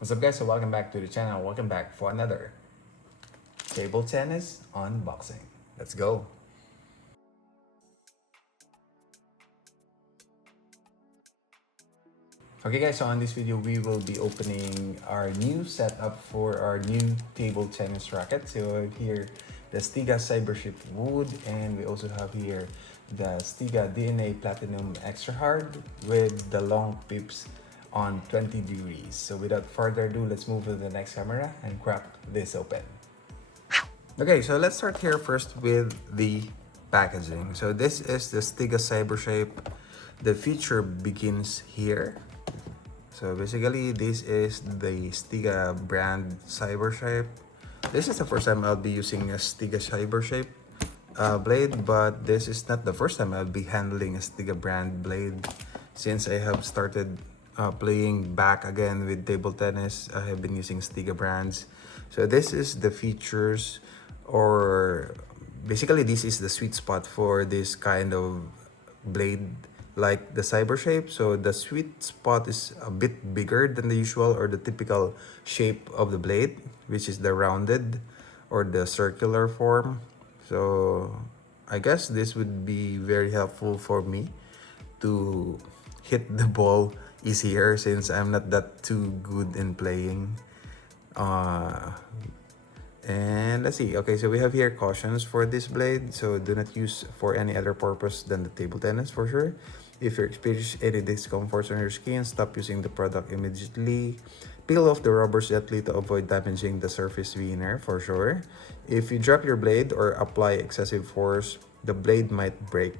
What's up guys, so welcome back to the channel. Welcome back for another table tennis unboxing. Let's go. Okay guys, so on this video we will be opening our new setup for our new table tennis racket. So I have here the STIGA Cybershape wood, and we also have here the STIGA DNA Platinum XH with the long pips on 20 degrees. So without further ado, let's move to the next camera and crack this open. Okay, so let's start here first with the packaging. So this is the STIGA Cybershape. The feature begins here. So basically, this is the STIGA brand Cybershape. This is the first time I'll be using a STIGA Cybershape blade, but this is not the first time I'll be handling a STIGA brand blade. Since I have started playing back again with table tennis, I have been using STIGA brands. So this is the features, or basically this is the sweet spot for this kind of blade like the Cybershape. So the sweet spot is a bit bigger than the usual or the typical shape of the blade, which is the rounded or the circular form. So I guess this would be very helpful for me to hit the ball easier since I'm not that too good in playing. And let's see. Okay, so we have here cautions for this blade. So do not use for any other purpose than the table tennis for sure. If you experience any discomforts on your skin, stop using the product immediately. Peel off the rubbers gently to avoid damaging the surface veneer for sure. If you drop your blade or apply excessive force, the blade might break.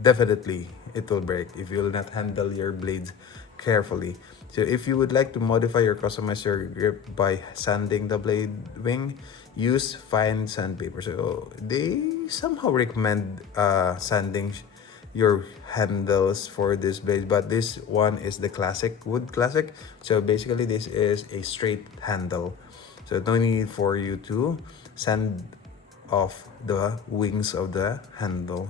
Definitely, it will break if you will not handle your blades carefully. So if you would like to modify or customize your grip by sanding the blade wing, use fine sandpaper. So they somehow recommend sanding your handles for this blade, but this one is the classic wood classic. So basically this is a straight handle, so no need for you to sand off the wings of the handle.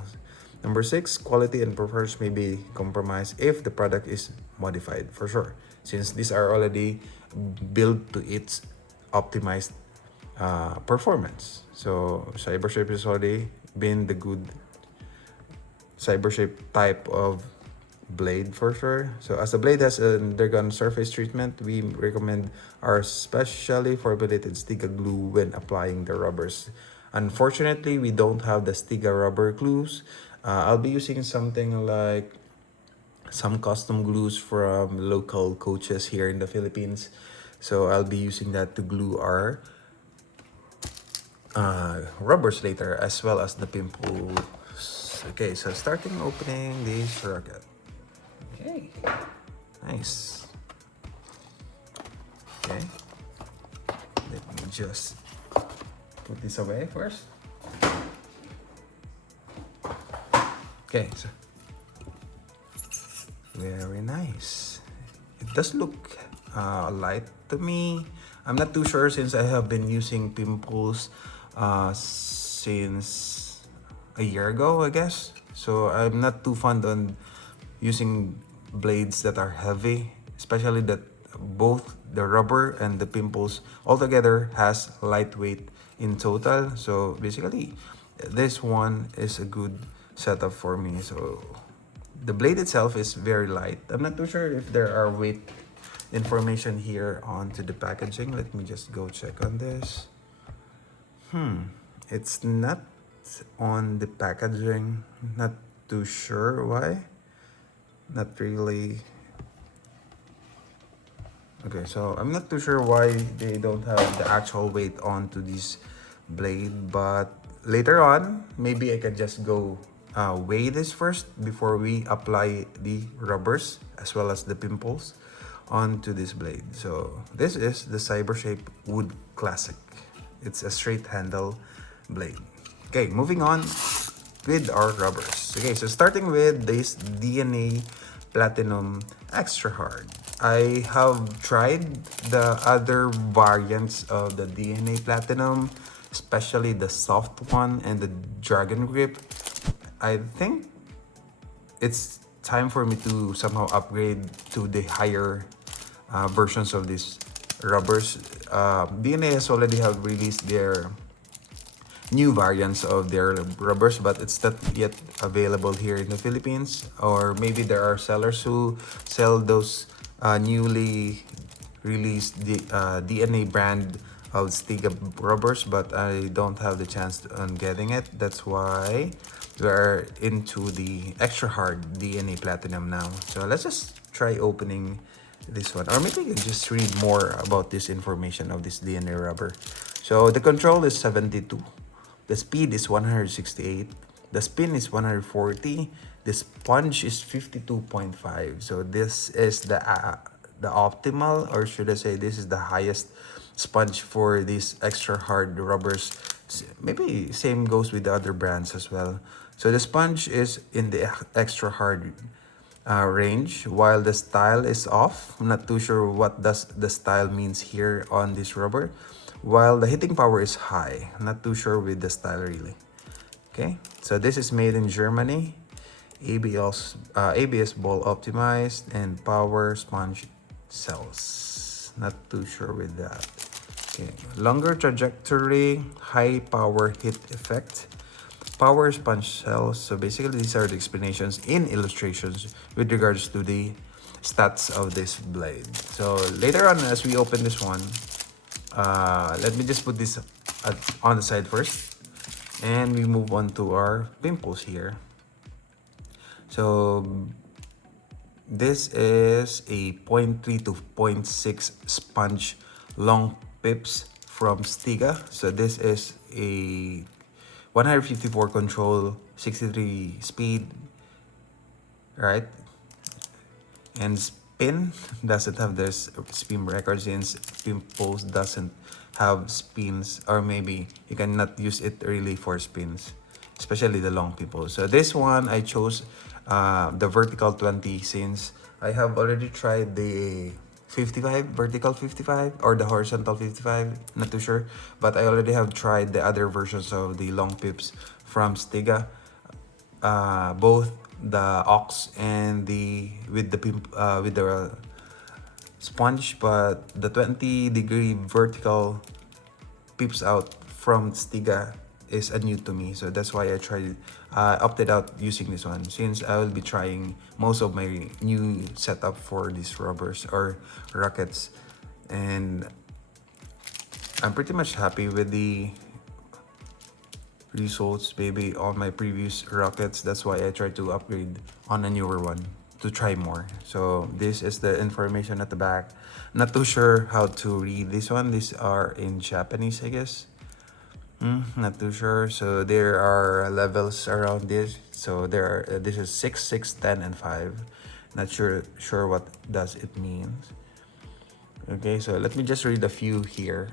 Number 6, quality and performance may be compromised if the product is modified for sure, since these are already built to its optimized performance. So Cybershape has already been the good Cybershape type of blade for sure. So as the blade has undergone surface treatment, we recommend our specially formulated STIGA glue when applying the rubbers. Unfortunately, we don't have the STIGA rubber glues. I'll be using something like some custom glues from local coaches here in the Philippines. So I'll be using that to glue our rubbers later, as well as the pimples. Okay, so starting opening this racket. Okay, nice. Okay, let me just put this away first. Okay, so very nice. It does look light to me. I'm not too sure since I have been using Pimples since a year ago, I guess. So I'm not too fond on using blades that are heavy, especially that both the rubber and the Pimples altogether has lightweight in total. So basically this one is a good setup for me. So the blade itself is very light. I'm not too sure if there are weight information here onto the packaging. Let me just go check on this. It's not on the packaging. Not too sure why. Not really. Okay, so I'm not too sure why they don't have the actual weight onto this blade, but later on maybe I can just go weigh this first before we apply the rubbers as well as the Pimples onto this blade. So this is the Cybershape Wood Classic. It's a straight handle blade. Okay, moving on with our rubbers. Okay, so starting with this DNA Platinum XH. I have tried the other variants of the DNA Platinum, especially the soft one and the Dragon Grip. I think it's time for me to somehow upgrade to the higher versions of this rubbers. DNA has already have released their new variants of their rubbers, but it's not yet available here in the Philippines. Or maybe there are sellers who sell those newly released DNA brand of STIGA rubbers, but I don't have the chance on getting it. That's why we're into the extra hard DNA Platinum now. So let's just try opening this one, or maybe you can just read more about this information of this DNA rubber. So the control is 72, the speed is 168, the spin is 140, the sponge is 52.5. So this is the optimal, or should I say this is the highest sponge for these extra hard rubbers. Maybe same goes with the other brands as well. So the sponge is in the extra hard range, while the style is off. I'm not too sure what does the style means here on this rubber. While the hitting power is high. I'm not too sure with the style really. Okay, so this is made in Germany. ABS ball optimized and power sponge cells. Not too sure with that. Okay, longer trajectory, high power hit effect, power sponge cells. So basically these are the explanations in illustrations with regards to the stats of this blade. So later on, as we open this one, let me just put this on the side first, and we move on to our pimples here. So this is a 0.3 to 0.6 sponge long pips from STIGA. So this is a 154 control, 63 speed, right? And spin doesn't have this spin record, since Pimples doesn't have spins, or maybe you cannot use it really for spins, especially the long Pimples. So this one I chose the vertical 20, since I have already tried the 55, vertical 55, or the horizontal 55, not too sure, but I already have tried the other versions of the long pips from STIGA, both the ox and the with the sponge, but the 20-degree vertical pips out from STIGA is a new to me, so that's why I tried opted out using this one, since I will be trying most of my new setup for these rubbers or rockets, and I'm pretty much happy with the results maybe on my previous rockets. That's why I tried to upgrade on a newer one to try more. So this is the information at the back. Not too sure how to read this one. These are in Japanese, I guess. Not too sure. So there are levels around this. So there are this is 6, 6, 10, and 5. Not sure what does it means. Okay, so let me just read a few here.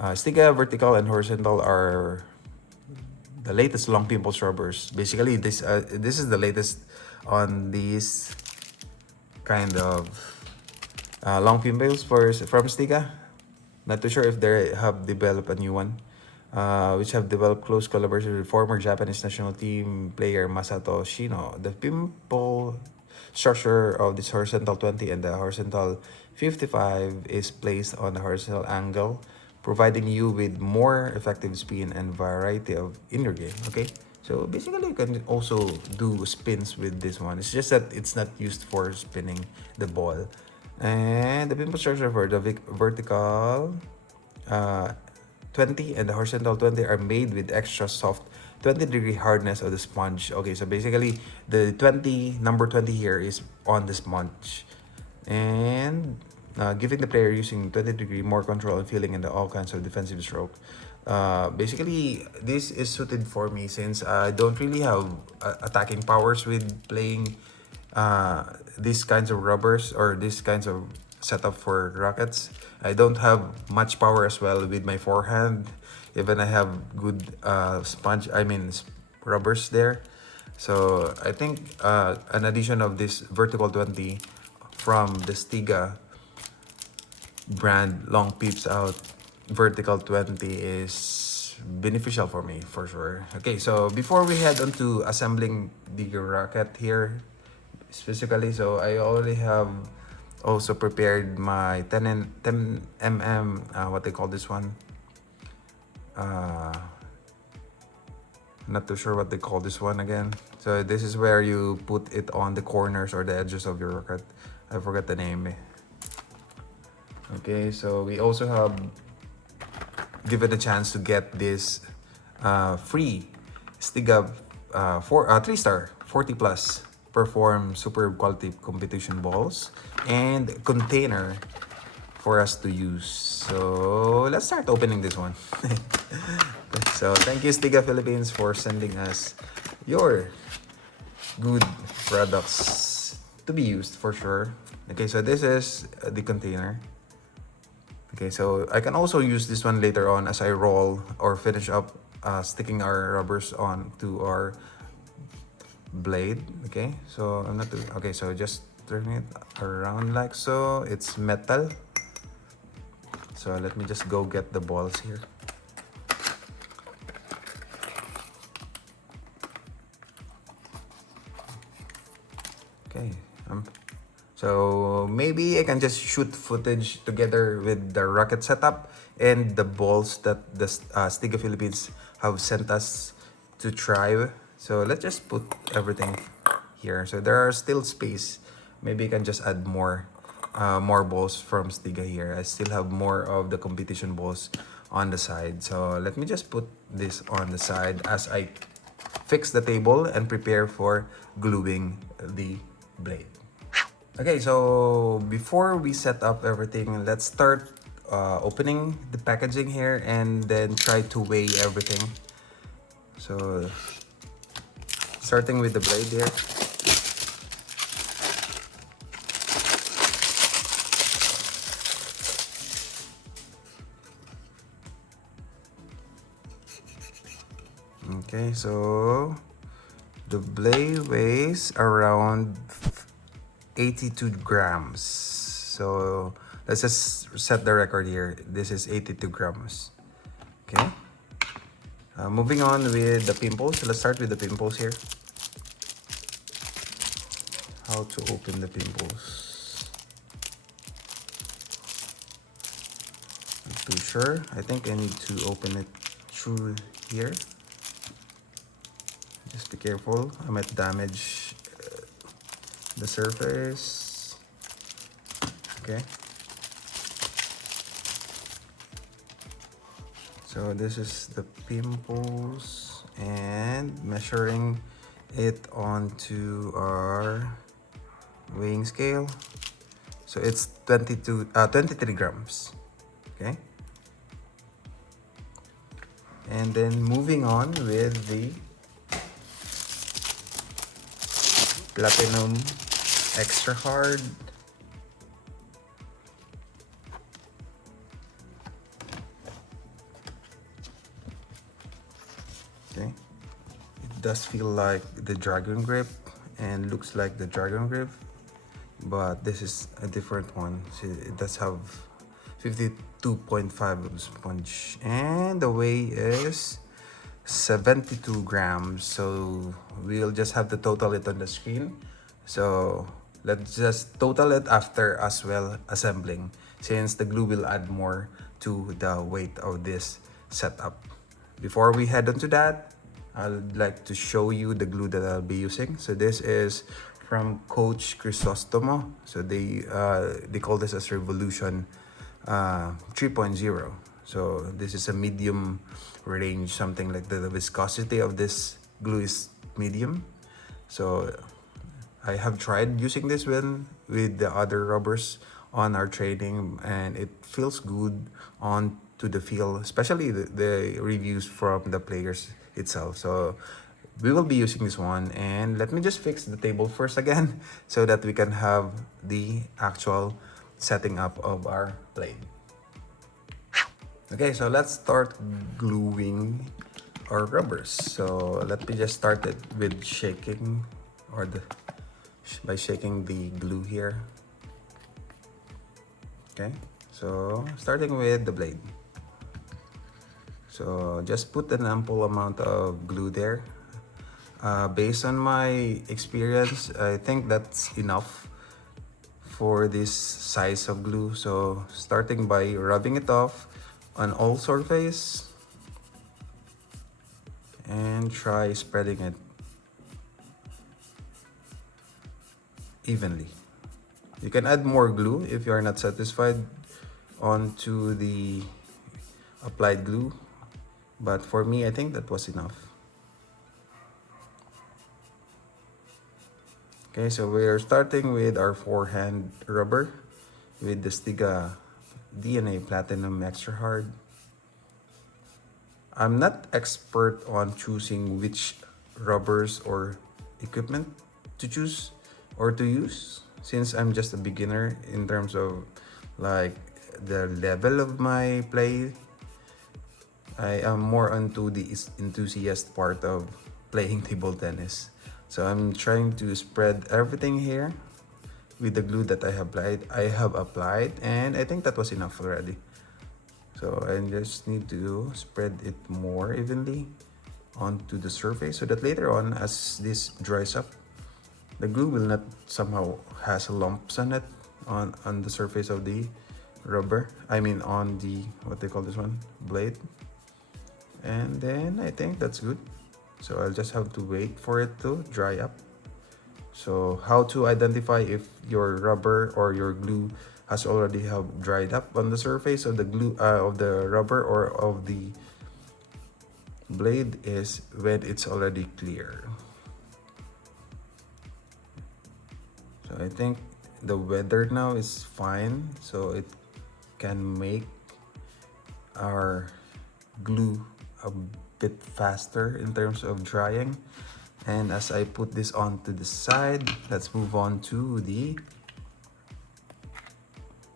STIGA vertical and horizontal are the latest long pimples rubbers. Basically, this is the latest on these kind of long pimples from STIGA. Not too sure if they have developed a new one, which have developed close collaboration with former Japanese national team player Masato Shino. The pimple structure of this horizontal 20 and the horizontal 55 is placed on a horizontal angle, providing you with more effective spin and variety of in your game. Okay, so basically you can also do spins with this one. It's just that it's not used for spinning the ball. And the pimple structure for the vertical 20 and the horizontal 20 are made with extra soft 20-degree hardness of the sponge. Okay, so basically the number 20 here is on the sponge, and giving the player using 20-degree more control and feeling in all kinds of defensive stroke. Basically, this is suited for me since I don't really have attacking powers with playing these kinds of rubbers or these kinds of setup for rockets. I don't have much power as well with my forehand. Even I have good rubbers there. So I think an addition of this vertical 20 from the STIGA brand long peeps out vertical 20 is beneficial for me for sure. Okay, so before we head on to assembling the rocket here specifically, so I already have also prepared my 10 mm, what they call this one, not too sure what they call this one again. So this is where you put it on the corners or the edges of your rocket. I forgot the name. Okay, so we also have given a chance to get this free STIGA 3-star 40 plus perform super quality competition balls and container for us to use. So let's start opening this one. So thank you STIGA Philippines for sending us your good products to be used for sure. Okay, so this is the container. Okay, so I can also use this one later on as I roll or finish up sticking our rubbers on to our blade. Okay, so I'm not doing, okay, so just turn it around like so. It's metal. So let me just go get the balls here. Okay, so maybe I can just shoot footage together with the rocket setup and the balls that the STIGA Philippines have sent us to try. So let's just put everything here. So there are still space. Maybe I can just add more balls from STIGA here. I still have more of the competition balls on the side. So let me just put this on the side as I fix the table and prepare for gluing the blade. Okay, so before we set up everything, let's start opening the packaging here and then try to weigh everything. So starting with the blade here. Okay, so the blade weighs around 82 grams. So let's just set the record here. This is 82 grams. Okay. Moving on with the pimples. So let's start with the pimples here. How to open the pimples. Not too sure. I think I need to open it through here. Just be careful. I might damage the surface. Okay. So this is the pimples and measuring it onto our weighing scale. So it's 23 grams. Okay. And then moving on with the Platinum extra hard. Okay, it does feel like the dragon grip and looks like the dragon grip, but this is a different one. See, it does have 52.5 sponge and the weight is 72 grams. So we'll just have to total it on the screen. So let's just total it after as well assembling, since the glue will add more to the weight of this setup. Before we head on to that, I'd like to show you the glue that I'll be using. So this is from Coach Crisostomo. So they call this as Revolution 3.0. So this is a medium range, something like the viscosity of this glue is medium. So I have tried using this with the other rubbers on our training, and it feels good on to the feel, especially the reviews from the players itself. So we will be using this one, and let me just fix the table first again so that we can have the actual setting up of our blade. Okay, so let's start gluing our rubbers. So let me just start it with shaking by shaking the glue here. Okay, so starting with the blade. So just put an ample amount of glue there. Based on my experience, I think that's enough for this size of glue. So starting by rubbing it off on all surface and try spreading it evenly. You can add more glue if you are not satisfied onto the applied glue, but for me I think that was enough. Okay, so we're starting with our forehand rubber with the STIGA DNA Platinum XH. I'm not expert on choosing which rubbers or equipment to choose or to use, since I'm just a beginner in terms of like the level of my play. I am more onto the enthusiast part of playing table tennis. So I'm trying to spread everything here with the glue that I have applied, and I think that was enough already. So I just need to spread it more evenly onto the surface so that later on, as this dries up, the glue will not somehow has lumps on it on the surface of the rubber. I mean on the, what they call this one, blade. And then I think that's good. So I'll just have to wait for it to dry up. So how to identify if your rubber or your glue has already have dried up on the surface of the glue of the rubber or of the blade is when it's already clear. So I think the weather now is fine, so it can make our glue a bit faster in terms of drying. And as I put this onto the side, let's move on to the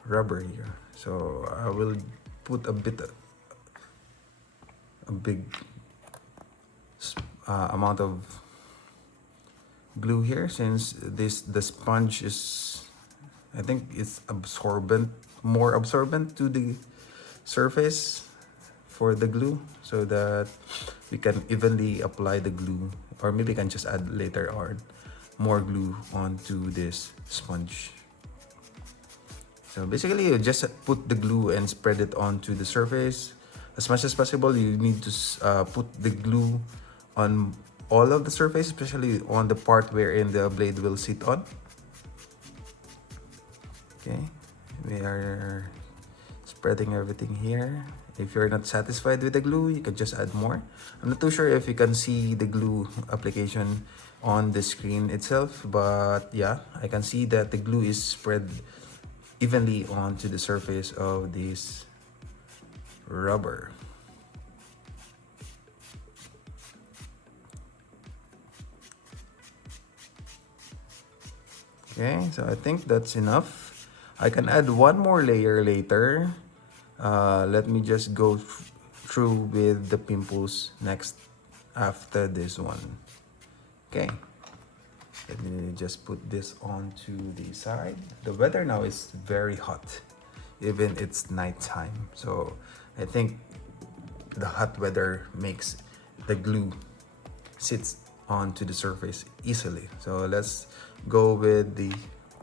rubber here. So I will put a big amount of glue here, since the sponge is, I think it's more absorbent to the surface for the glue, so that we can evenly apply the glue, or maybe can just add later on more glue onto this sponge. So basically you just put the glue and spread it onto the surface. As much as possible, you need to put the glue on all of the surface, especially on the part wherein the blade will sit on. Okay, we are spreading everything here. If you're not satisfied with the glue, you can just add more. I'm not too sure if you can see the glue application on the screen itself, but yeah, I can see that the glue is spread evenly onto the surface of this rubber. Okay, so I think that's enough. I can add one more layer later. Let me just go through with the pimples next after this one. Okay, let me just put this onto the side. The weather now is very hot, even it's nighttime. So I think the hot weather makes the glue sits onto the surface easily. So let's go with the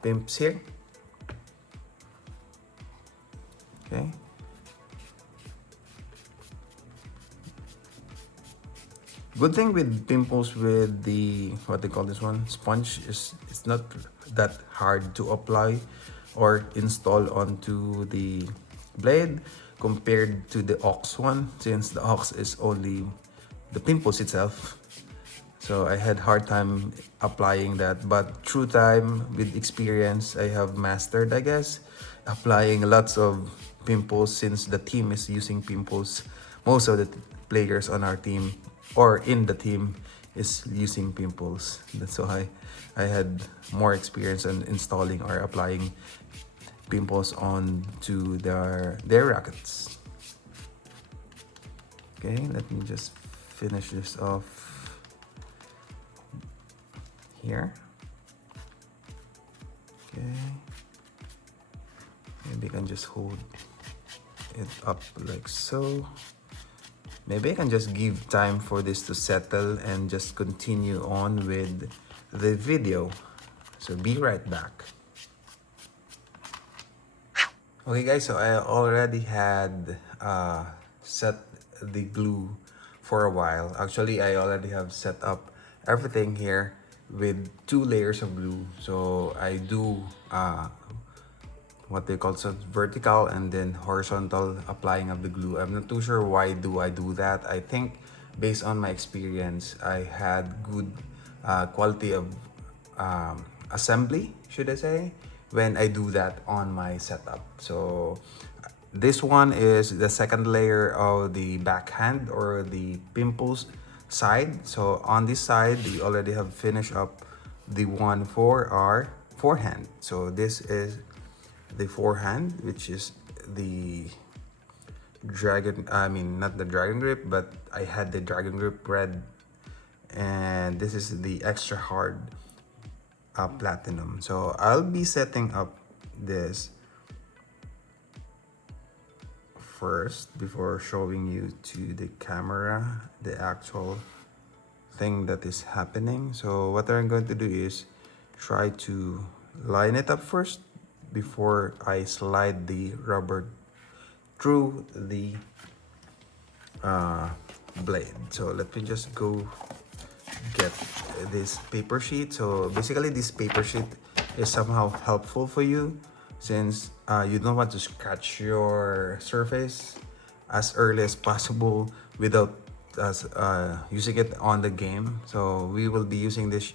pimps here. Okay. Good thing with pimples with the, what they call this one, sponge, is it's not that hard to apply or install onto the blade compared to the ox one, since the ox is only the pimples itself. So I had hard time applying that, but through time, with experience, I have mastered, I guess, applying lots of pimples, since the team is using pimples. Most of the players on our team or in the team is using pimples. That's why I had more experience in installing or applying pimples onto their rackets. Okay, let me just finish this off here. Okay, maybe I can just hold it up like so. Maybe I can just give time for this to settle and just continue on with the video. So be right back. Okay guys, so I already had set the glue for a while. Actually, I already have set up everything here with 2 layers of glue. So I do what they call so vertical and then horizontal applying of the glue. I'm not too sure why do I do that. I think based on my experience, I had good quality of assembly, should I say, when I do that on my setup. So this one is the second layer of the backhand or the pimples side. So on this side, we already have finished up the one for our forehand. So this is the forehand, which is the dragon, I mean not the dragon grip, but I had the dragon grip red, and this is the extra hard platinum. So I'll be setting up this first before showing you to the camera the actual thing that is happening. So what I'm going to do is try to line it up first before I slide the rubber through the blade. So let me just go get this paper sheet. So basically this paper sheet is somehow helpful for you since you don't want to scratch your surface as early as possible without us using it on the game. So we will be using this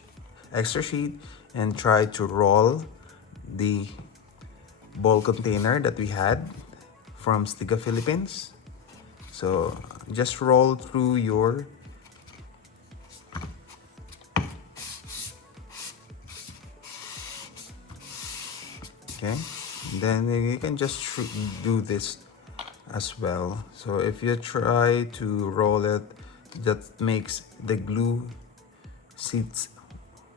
extra sheet and try to roll the ball container that we had from STIGA Philippines. So just roll through your okay, then you can just do this as well. So if you try to roll it, that makes the glue sits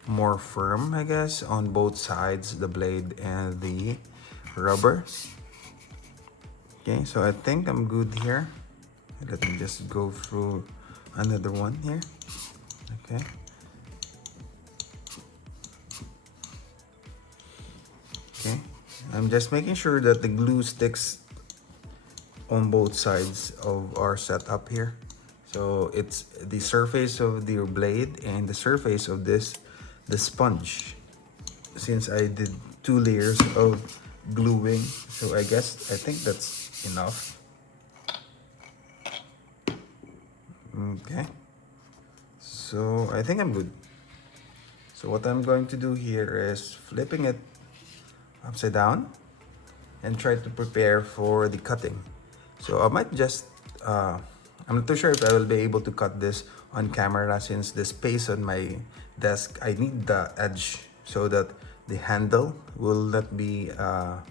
more firm, I guess, on both sides, the blade and the rubber. Okay, so I think I'm good here. Let me just go through another one here. Okay. Okay, I'm just making sure that the glue sticks on both sides of our setup here. So it's the surface of your blade and the surface of the sponge. Since I did 2 layers of gluing, so I think that's enough. Okay, so I think I'm good. So what I'm going to do here is flipping it upside down and try to prepare for the cutting. So I might just I'm not too sure if I will be able to cut this on camera since the space on my desk, I need the edge so that the handle will not be a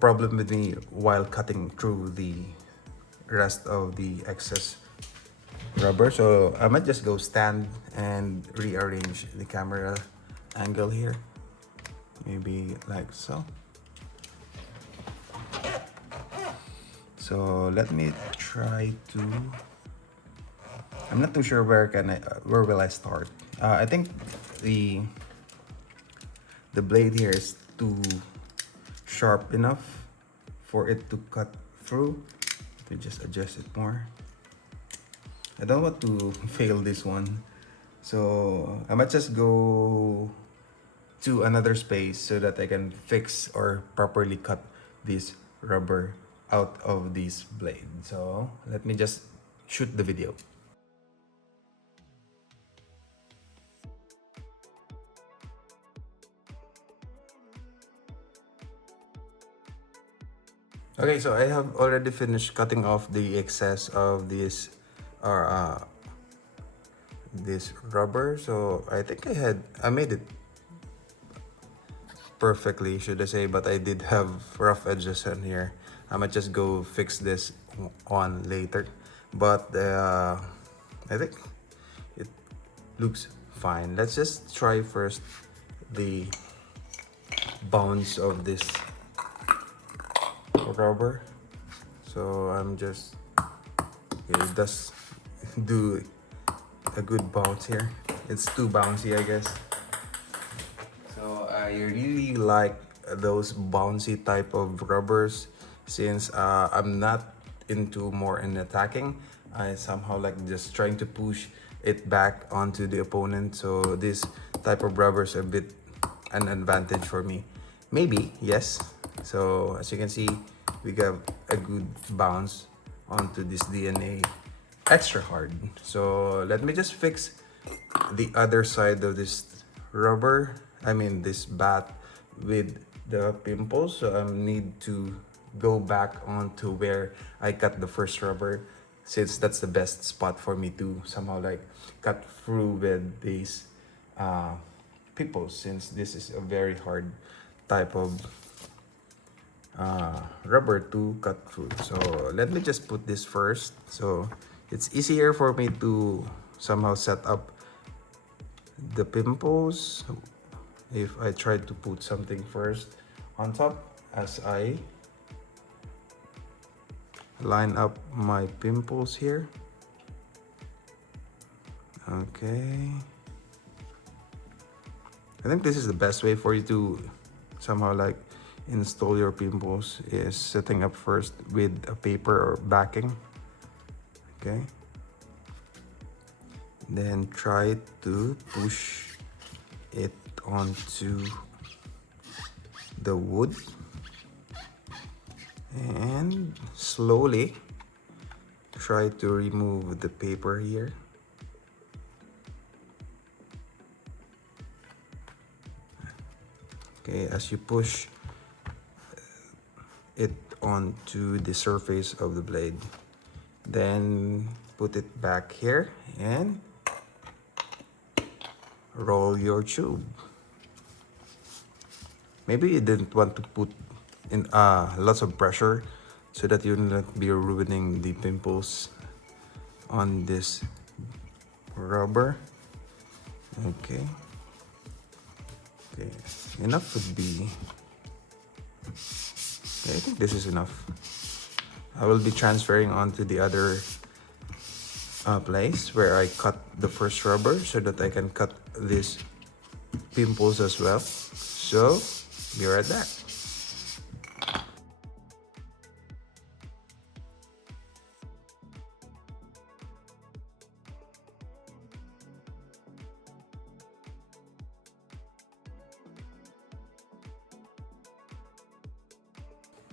problem with me while cutting through the rest of the excess rubber. So I might just go stand and rearrange the camera angle here, maybe like so. So let me try to, I'm not too sure where will I start. I think the blade here is too sharp enough for it to cut through. Let me just adjust it more. I don't want to fail this one, so I might just go to another space so that I can fix or properly cut this rubber out of this blade. So let me just shoot the video. Okay, so I have already finished cutting off the excess of this this rubber. So I think I made it perfectly, should I say, but I did have rough edges on here. I might just go fix this on later, but I think it looks fine. Let's just try first the bounce of this rubber. So I'm just, okay, it does do a good bounce here. It's too bouncy, I guess. So I really like those bouncy type of rubbers. Since I'm not into more in attacking, I somehow like just trying to push it back onto the opponent. So this type of rubbers a bit an advantage for me. Maybe, yes. So as you can see, we got a good bounce onto this DNA extra hard. So let me just fix the other side of this rubber, I mean this bat with the pimples. So I need to go back onto where I cut the first rubber, since that's the best spot for me to somehow like cut through with these pimples, since this is a very hard type of rubber to cut through. So let me just put this first, so it's easier for me to somehow set up the pimples if I try to put something first on top as I line up my pimples here. Okay, I think this is the best way for you to somehow like install your pimples, is setting up first with a paper or backing. Okay, then try to push it onto the wood and slowly try to remove the paper here. Okay, as you push it onto the surface of the blade, then put it back here and roll your tube. Maybe you didn't want to put in lots of pressure so that you'll not be ruining the pimples on this rubber. Okay, enough would be okay. I think this is enough. I will be transferring onto the other place where I cut the first rubber, so that I can cut these pimples as well. So be right back.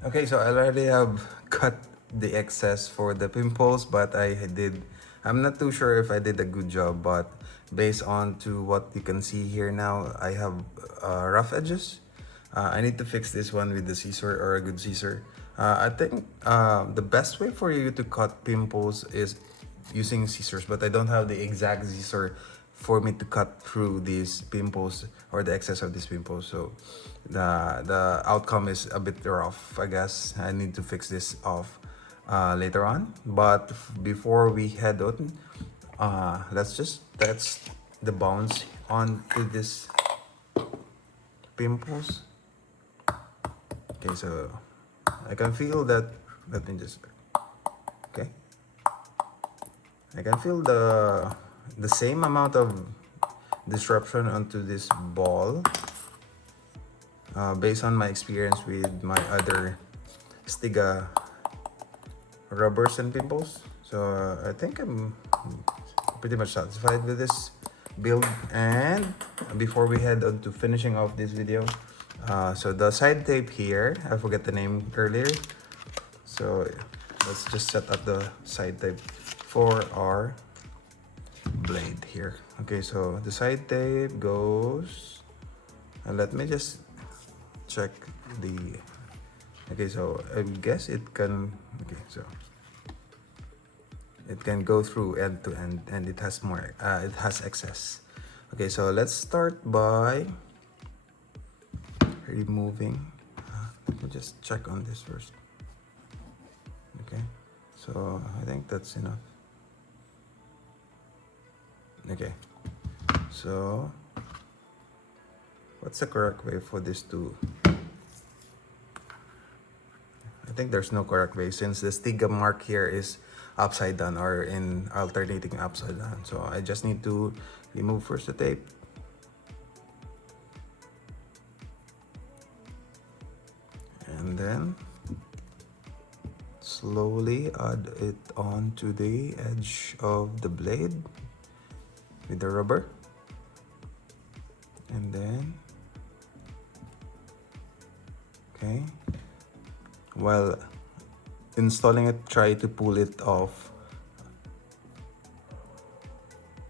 Okay, so I already have cut the excess for the pimples, but I'm not too sure if I did a good job, but based on to what you can see here now, I have rough edges. I need to fix this one with the scissor or a good scissor. I think the best way for you to cut pimples is using scissors, but I don't have the exact scissor for me to cut through these pimples or the excess of these pimples. So the outcome is a bit rough, I guess. I need to fix this off later on. But before we head on, let's just test the bounce onto this pimples. Okay, so I can feel that. Let me just, okay, I can feel the same amount of disruption onto this ball based on my experience with my other STIGA rubbers and pimples. So I think I'm pretty much satisfied with this build. And before we head on to finishing off this video, so the side tape here, I forgot the name earlier, so let's just set up the side tape for our blade here. Okay, so the side tape goes, and let me just check the, okay, so I guess it can, okay, so it can go through end to end, and it has more, it has excess. Okay, so let's start by removing, let me just check on this first. Okay, so I think that's enough. Okay, so what's the correct way for this to, I think there's no correct way, since the STIGA mark here is upside down or in alternating upside down. So I just need to remove first the tape. slowly add it on to the edge of the blade with the rubber, and then okay, while installing it, try to pull it off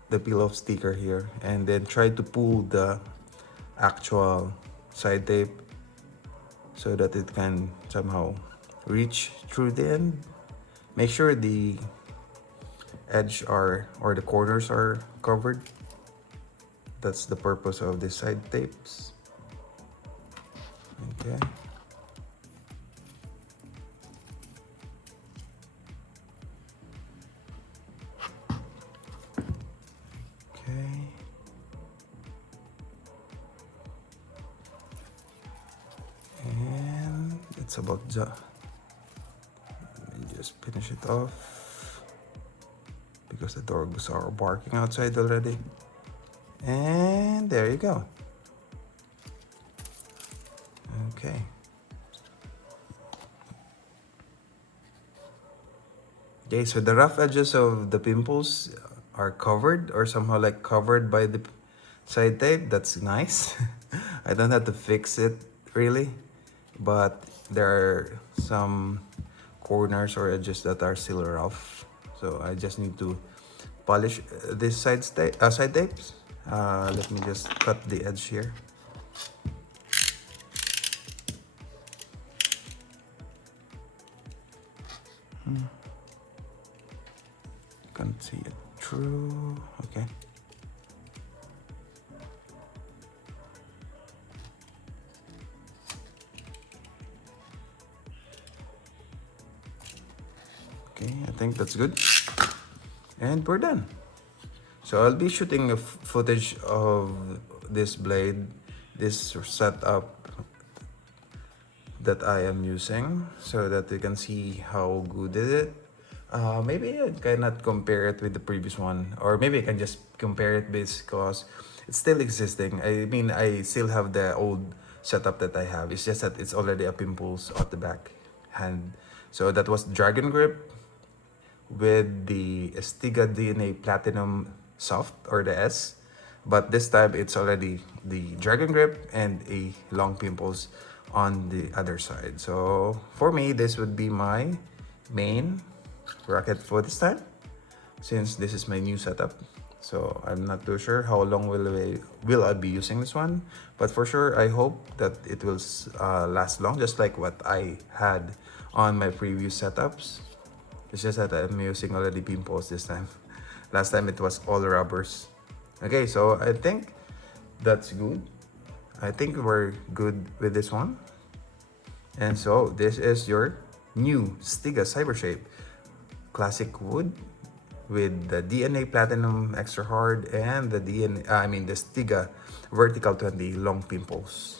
the peel off sticker here, and then try to pull the actual side tape so that it can somehow reach through the end. Make sure the edge or the corners are covered. That's the purpose of the side tapes. Okay. Okay. And it's about let me just finish it off because the dogs are barking outside already. And there you go. Okay. Okay, so the rough edges of the pimples are covered or somehow like covered by the side tape. That's nice. I don't have to fix it really, but there are some corners or edges that are still rough. So I just need to polish this side tapes. Let me just cut the edge here. Can't see it through. Okay. Okay, I think that's good. And we're done. So I'll be shooting a footage of this blade, this setup that I am using, so that you can see how good is it. Maybe I cannot compare it with the previous one, or maybe I can just compare it because it's still existing. I mean, I still have the old setup that I have. It's just that it's already a Pimples at the back hand. So that was Dragon Grip with the STIGA DNA Platinum Soft, or the S, but this time it's already the Dragon Grip and a long Pimples on the other side. So for me, this would be my main racket for this time, since this is my new setup. So I'm not too sure how long will I be using this one, but for sure I hope that it will last long, just like what I had on my previous setups. It's just that I'm using already Pimples this time. Last time it was all rubbers. Okay, so I think that's good. I think we're good with this one. And so this is your new STIGA Cybershape classic wood with the DNA Platinum Extra Hard and the the STIGA Vertical 20 Long Pimples.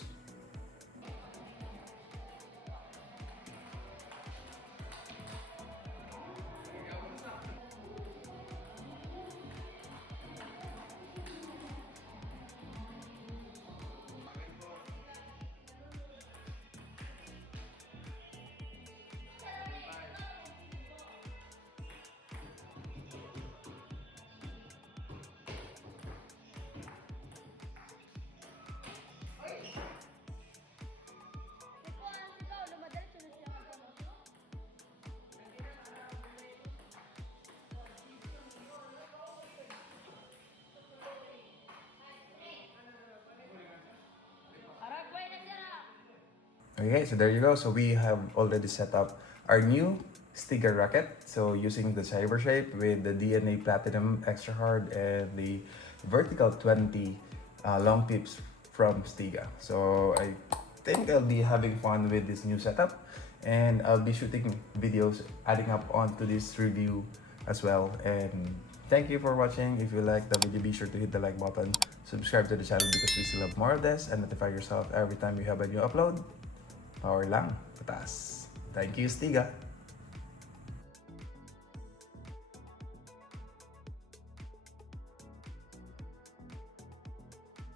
Okay, so there you go. So we have already set up our new STIGA racket. So using the Cybershape with the DNA Platinum Extra Hard and the Vertical 20 long pips from STIGA. So I think I'll be having fun with this new setup, and I'll be shooting videos adding up onto this review as well. And thank you for watching. If you like the video, be sure to hit the like button, subscribe to the channel because we still have more of this, and notify yourself every time we have a new upload. Power lang, patas. Thank you, STIGA.